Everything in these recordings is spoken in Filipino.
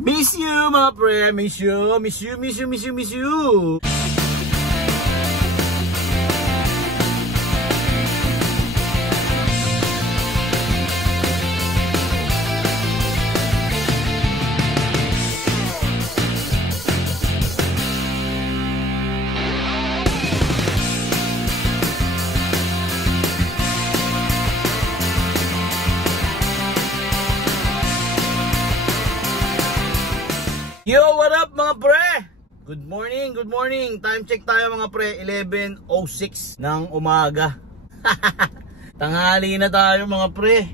Miss you mga pre, miss you. Yo, what up mga pre? Good morning. Time check tayo mga pre, 11:06 ng umaga. Tanghali na tayo mga pre.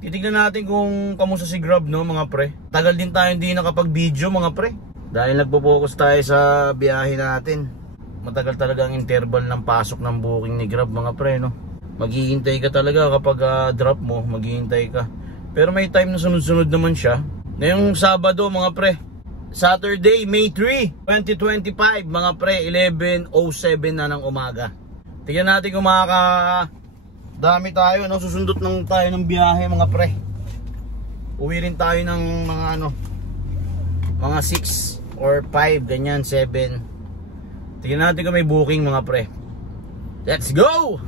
Titignan natin kung kamusta si Grab, no mga pre. Tagal din tayo hindi nakapag-video mga pre. Dahil nagpo-focus tayo sa biyahe natin. Matagal talaga ang interval ng pasok ng booking ni Grab mga pre, no. Maghihintay ka talaga kapag drop mo, maghihintay ka. Pero may time na sunod-sunod naman siya. Ngayong Sabado mga pre, Saturday, May 3, 2025 mga pre, 11:07 na ng umaga. Tignan natin kung makakadami tayo, no? Susundot lang tayo ng biyahe mga pre. Uwi rin tayo ng mga 6 or 5, ganyan, 7. Tignan natin kung may booking mga pre. Let's go!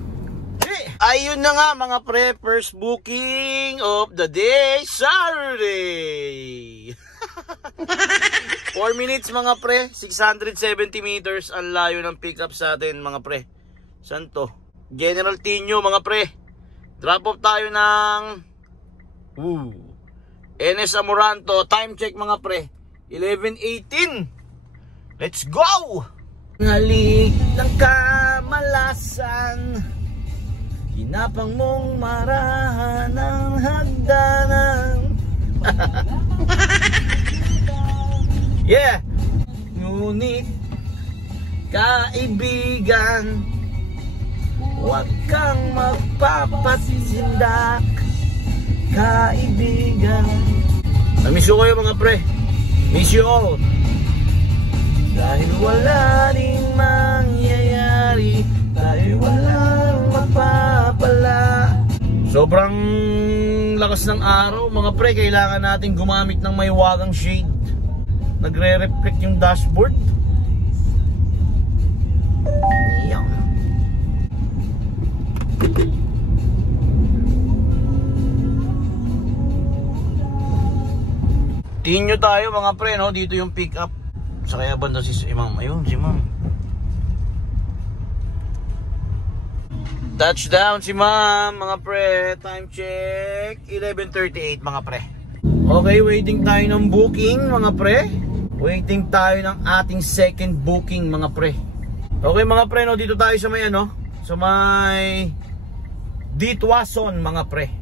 Ayun na nga mga pre, first booking of the day, Saturday. 4 minutes mga pre, 670 meters ang layo ng pickup sa atin mga pre. Saan to? General Tinio mga pre. Drop off tayo ng NS Amoranto. Time check mga pre, 11:18. Let's go! Ngalik ng kamalasan, hinapang mong marahan ng hagdanan. Yeah! Ngunit kaibigan, huwag kang magpapasindak, kaibigan. Miss you kayo mga pre. Miss you all. Dahil wala rin mangyayari, dahil walang magpapala. Sobrang lakas ng araw mga pre, kailangan natin gumamit ng may wagang shade. Nagre-reflect yung dashboard. Yan. Tinyo tayo mga pre, no? Dito yung pick up. Sa kaya banda si Ma'am. Ayun si Ma'am. Touchdown si Ma'am mga pre. Time check 11:38 mga pre. Okay, waiting tayo ng booking mga pre. Waiting tayo ng ating second booking mga pre. Okay mga pre, no, dito tayo sa may sa may Ditwason mga pre.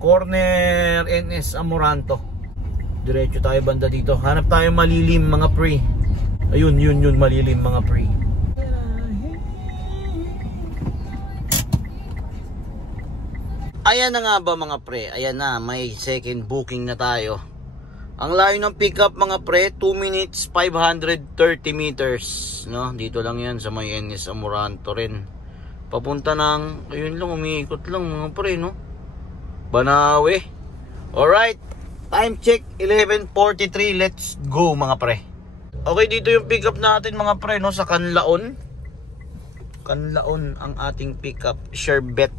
Corner NS Amoranto. Diretso tayo banda dito. Hanap tayo malilim mga pre. Ayun, yun malilim mga pre. Ayan na nga ba mga pre? Ayan na, may second booking na tayo. Ang layo ng pickup mga pre, 2 minutes 530 meters, no? Dito lang yan sa may NS Amoranto rin. Papunta ng, ayun lang, umiikot lang mga pre, no? Banawe. Alright, time check 11:43. Let's go mga pre. Okay, dito yung pickup natin mga pre, no? Sa Canlaon. Canlaon ang ating pickup. Sherbet.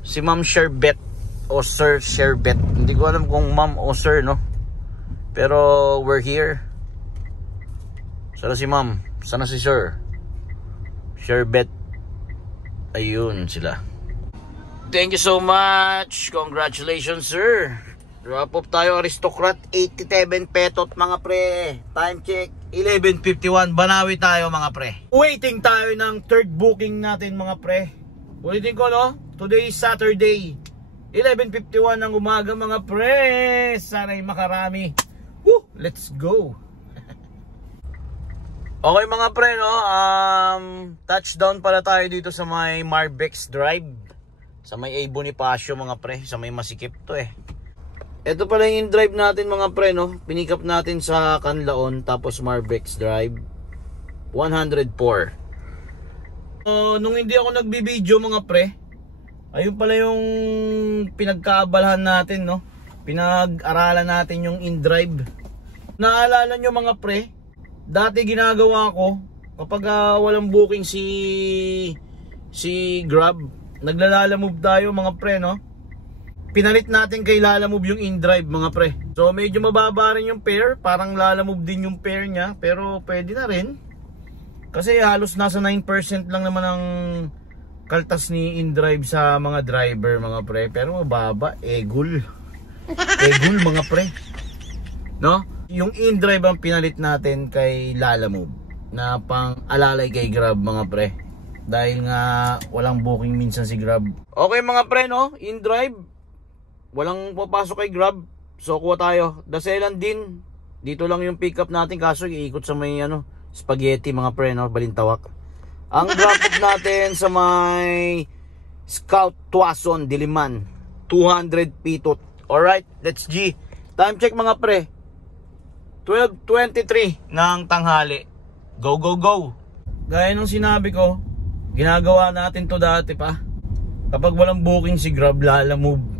Si Ma'am Sherbet o Sir Sherbet. Hindi ko alam kung Ma'am o Sir, no? Pero we're here. Sana si Ma'am, sana si Sir Sherbet. Ayun sila. Thank you so much. Congratulations sir. Drop off tayo, Aristocrat 87 Petot mga pre. Time check 11:51. Banawi tayo mga pre. Waiting tayo ng third booking natin mga pre. Ulitin ko, no? Today is Saturday, 11:51 ng umaga mga pre. Sana'y makarami. Woo! Let's go. Okay mga pre, no? Touchdown pala tayo dito sa may Marbex Drive. Sa may A. Bonifacio mga pre. Sa may Masikip to eh. Ito pala yung drive natin mga pre, no? Pinick up natin sa Canlaon. Tapos Marbex Drive 104. Nung hindi ako nagbibideo mga pre, ayun pala yung pinagkaabalahan natin, no? Pinag-aralan natin yung in-drive. Naalala nyo mga pre, dati ginagawa ko kapag walang booking si Grab, naglalalamove tayo mga pre, no? Pinalit natin kay Lalamove yung InDrive mga pre. So medyo mababa rin yung fare, parang Lalamove din yung fare niya, pero pwede na rin. Kasi halos nasa 9% lang naman ang kaltas ni InDrive sa mga driver mga pre. Pero mababa, egul. Egul mga pre. No? Yung InDrive ang pinalit natin kay Lalamove na pang alalay kay Grab mga pre. Dahil nga walang booking minsan si Grab. Okay mga pre, no? InDrive walang papasok kay Grab. So kuha tayo. Daselan din. Dito lang yung pick up natin. Kaso iikot sa may spaghetti mga pre, no? Balintawak. Ang drop off natin sa may Scout Tuason, Diliman, 200 pitot. Alright, let's G. Time check mga pre, 12:23 ng tanghali. Go, go, go. Gaya nung sinabi ko, ginagawa natin to dati pa. Kapag walang booking si Grab, Lalamove.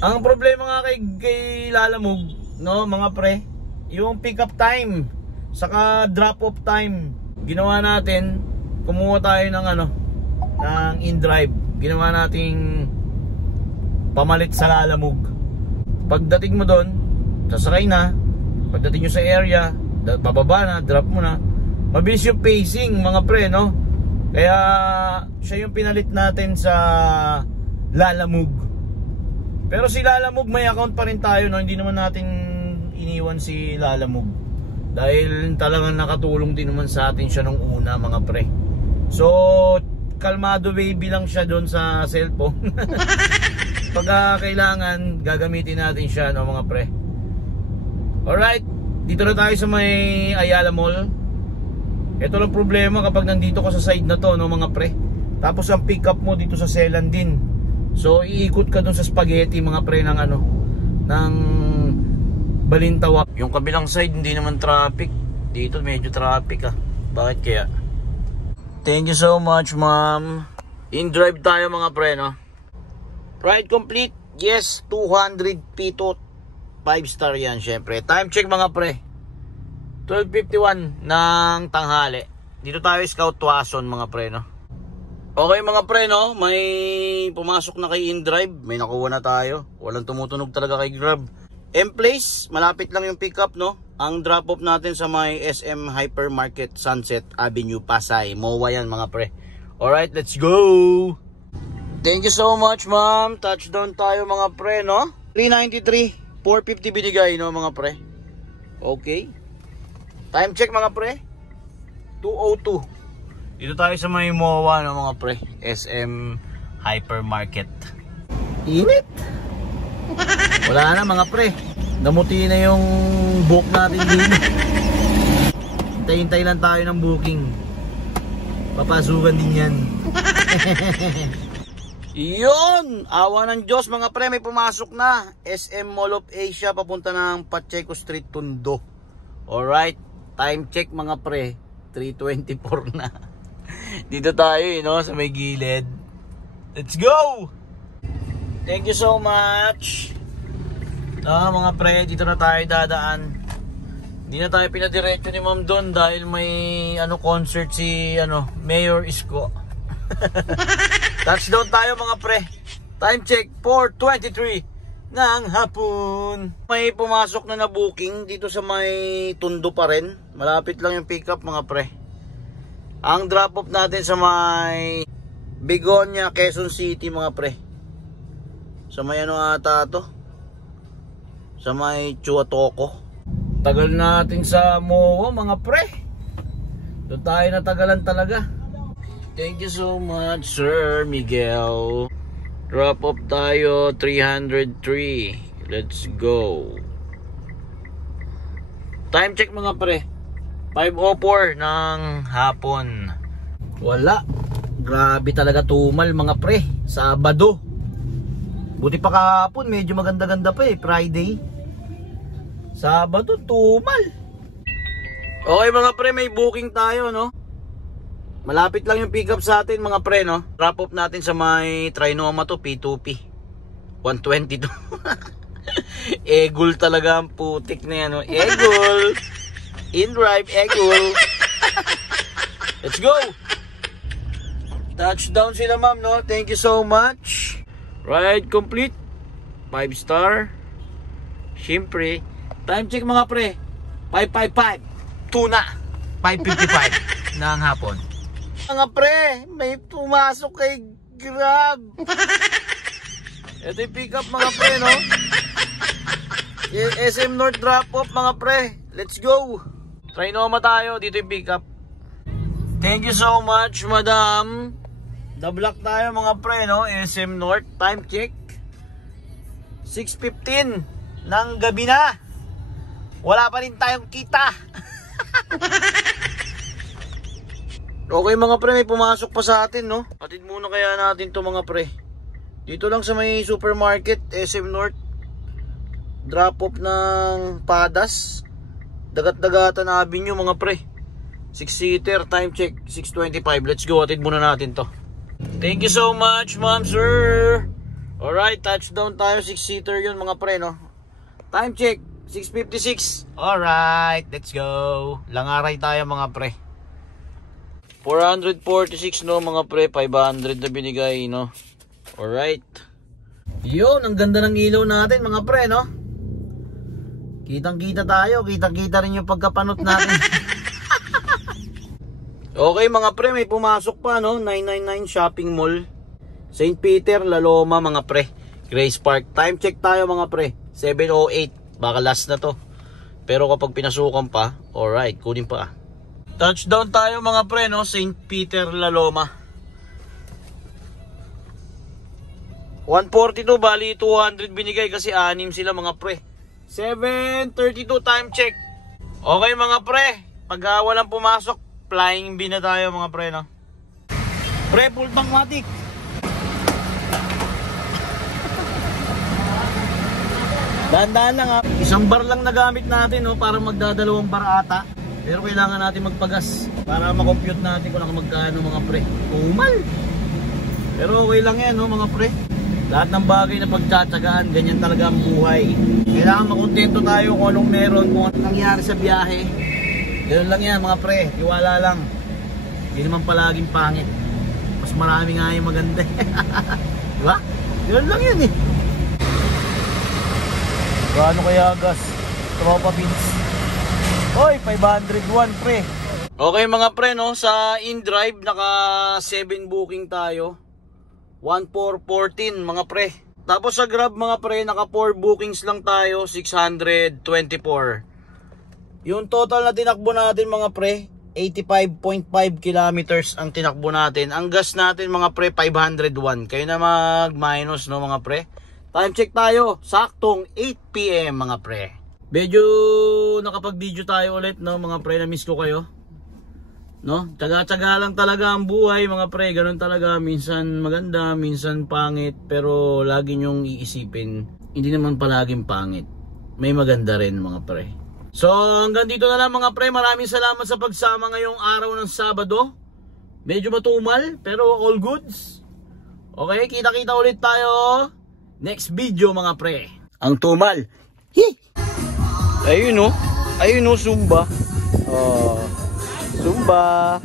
Ang problema nga kay Lalamove, no mga pre, yung pick up time saka drop off time. Ginawa natin, kumuha tayo ng ng InDrive. Ginawa nating pamalit sa Lalamove. Pagdating mo doon, sasakay na. Pagdating nyo sa area, bababa na, drop mo na. Mabilis yung pacing mga pre, no? Kaya siya yung pinalit natin sa Lalamove. Pero si Lalamove may account pa rin tayo, no? Hindi naman natin iniwan si Lalamove. Dahil talagang nakatulong din naman sa atin siya nung una mga pre. So kalmado baby lang siya doon sa cellphone. Pag kailangan gagamitin natin siya, no mga pre. Alright, dito na tayo sa may Ayala Mall. Ito lang problema kapag nandito ka sa side na to, no mga pre. Tapos ang pick up mo dito sa Selan din. So iikot ka doon sa spaghetti mga pre ng ng Balintawak. Yung kabilang side hindi naman traffic. Dito medyo traffic Bakit kaya? Thank you so much ma'am. InDrive tayo mga pre, no? Ride complete. Yes, 200 pitot. 5 star yan syempre. Time check mga pre, 12:51 ng tanghali. Dito tayo Scout Tuason mga pre, no? Okay mga pre, no? May pumasok na kay InDrive. May nakuha na tayo. Walang tumutunog talaga kay Grab. M-Place, malapit lang yung pick up, no? Ang drop off natin sa may SM Hypermarket Sunset Avenue, Pasay. MOA yan mga pre. Alright, let's go! Thank you so much ma'am. Touchdown tayo mga pre, no? 393, 450 binigay, no mga pre? Okay. Time check mga pre, 2:02. Dito tayo sa may MOA, no mga pre, SM Hypermarket. Init. Wala na mga pre, namuti na yung book natin dito. Hintay-hintay lang tayo ng booking. Papasukan din yan. Yun, awa ng Diyos mga pre, may pumasok na. SM Mall of Asia papunta ng Pacheco Street, Tondo. Alright, time check mga pre, 3:24 na. Dito tayo no, sa may gilid. Let's go! Thank you so much. Mga pre, dito na tayo dadaan. Hindi na tayo pinadiretso ni ma'am doon dahil may concert si Mayor Isko. Touchdown tayo mga pre. Time check 4:23 ng hapon. May pumasok na booking dito sa may Tondo pa rin. Malapit lang yung pick up mga pre. Ang drop off natin sa may Begonia, Quezon City mga pre. Sa may ata to? Sa may Chuatoco. Tagal natin sa MOA mga pre. Doon tayo natagalan talaga. Thank you so much Sir Miguel. Drop off tayo 303. Let's go. Time check mga pre, 5:04 ng hapon. Wala. Grabe talaga tumal mga pre. Sabado. Buti pa kahapon medyo maganda-ganda pa Friday. Sabado tumal. Okay mga pre, may booking tayo no. Malapit lang yung pick up sa atin mga pre, no. Drop off natin sa may Trinoma to, P2P 122. Egul talaga ang putik na yan. Egul. In-drive, Egul. Let's go. Touchdown sila ma'am, no? Thank you so much. Ride complete. 5 star. Siyempre. Time check mga pre. 5:55. Tuna. 5:55 ng hapon. Mga pre, may pumasok kay Grab. Ito yung pick up mga pre, no? SM North drop off mga pre. Let's go. Trinoma tayo. Dito yung pick up. Thank you so much, madam. The block tayo mga pre, no? SM North. Time check 6:15 ng gabi na. Wala pa rin tayong kita. Okay mga pre, may pumasok pa sa atin, no? Atid muna kaya natin to mga pre. Dito lang sa may supermarket, SM North. Drop off ng Padas. Dagat-dagatan Avenue mga pre. 6-seater, time check 6:25. Let's go, atid muna natin to. Thank you so much, ma'am, sir. Alright, touchdown tayo. 6-seater yun mga pre, no? Time check 6:56. Alright, let's go. Langaray tayo mga pre. 446 no mga pre. 500 na binigay, no? Alright. Yun, ang ganda ng ilaw natin mga pre, no? Kitang kita tayo. Kitang kita rin yung pagkapanot natin. Okay mga pre, may pumasok pa, no? 999 Shopping Mall, St. Peter, La Loma mga pre. Grace Park. Time check tayo mga pre 7:08. Baka last na to. Pero kapag pinasukan pa, alright, kunin pa. Touchdown tayo mga pre, no? St. Peter, La Loma. 142, bali 200 binigay kasi 6 sila mga pre. 7:32 time check. Okay mga pre, pag walang pumasok, flying B na tayo mga pre, no? Pre, full tank matic. Dahan-dahan lang ha. Isang bar lang nagamit natin, no? Para magdadalawang bar ata. Pero kailangan natin magpagas para makompute natin kung magkano mga pre. Umal. Pero okay lang yan, no mga pre. Lahat ng bagay na pagtsatsagaan, ganyan talaga ang buhay. Kailangan makontento tayo kung anong meron, kung anong nangyari sa biyahe. Ganun lang yan mga pre, iwala lang. Hindi naman palaging pangit. Mas marami nga yung maganda. Diba? Ganun lang yan eh. Gaano kaya gas? Tropa Beans. Hoy, 501 pre. Okay mga pre, no? Sa InDrive, naka 7 booking tayo. 1414 mga pre. Tapos sa Grab mga pre, naka 4 bookings lang tayo. 624. Yung total na tinakbo natin mga pre, 85.5 kilometers ang tinakbo natin. Ang gas natin mga pre, 501. Kayo na mag-minus, no mga pre. Time check tayo, saktong 8 PM mga pre. Medyo nakapag-video tayo ulit, no mga pre, na-miss ko kayo. No? Tsaga-tsaga lang talaga ang buhay mga pre. Ganun talaga, minsan maganda, minsan pangit. Pero lagi nyong iisipin, hindi naman palaging pangit. May maganda rin mga pre. So hanggang dito na lang mga pre. Maraming salamat sa pagsama ngayong araw ng Sabado. Medyo matumal pero all goods. Okay, kita-kita ulit tayo next video mga pre. Ang tumal. Ayun o. Ayun o, Zumba. Zumba.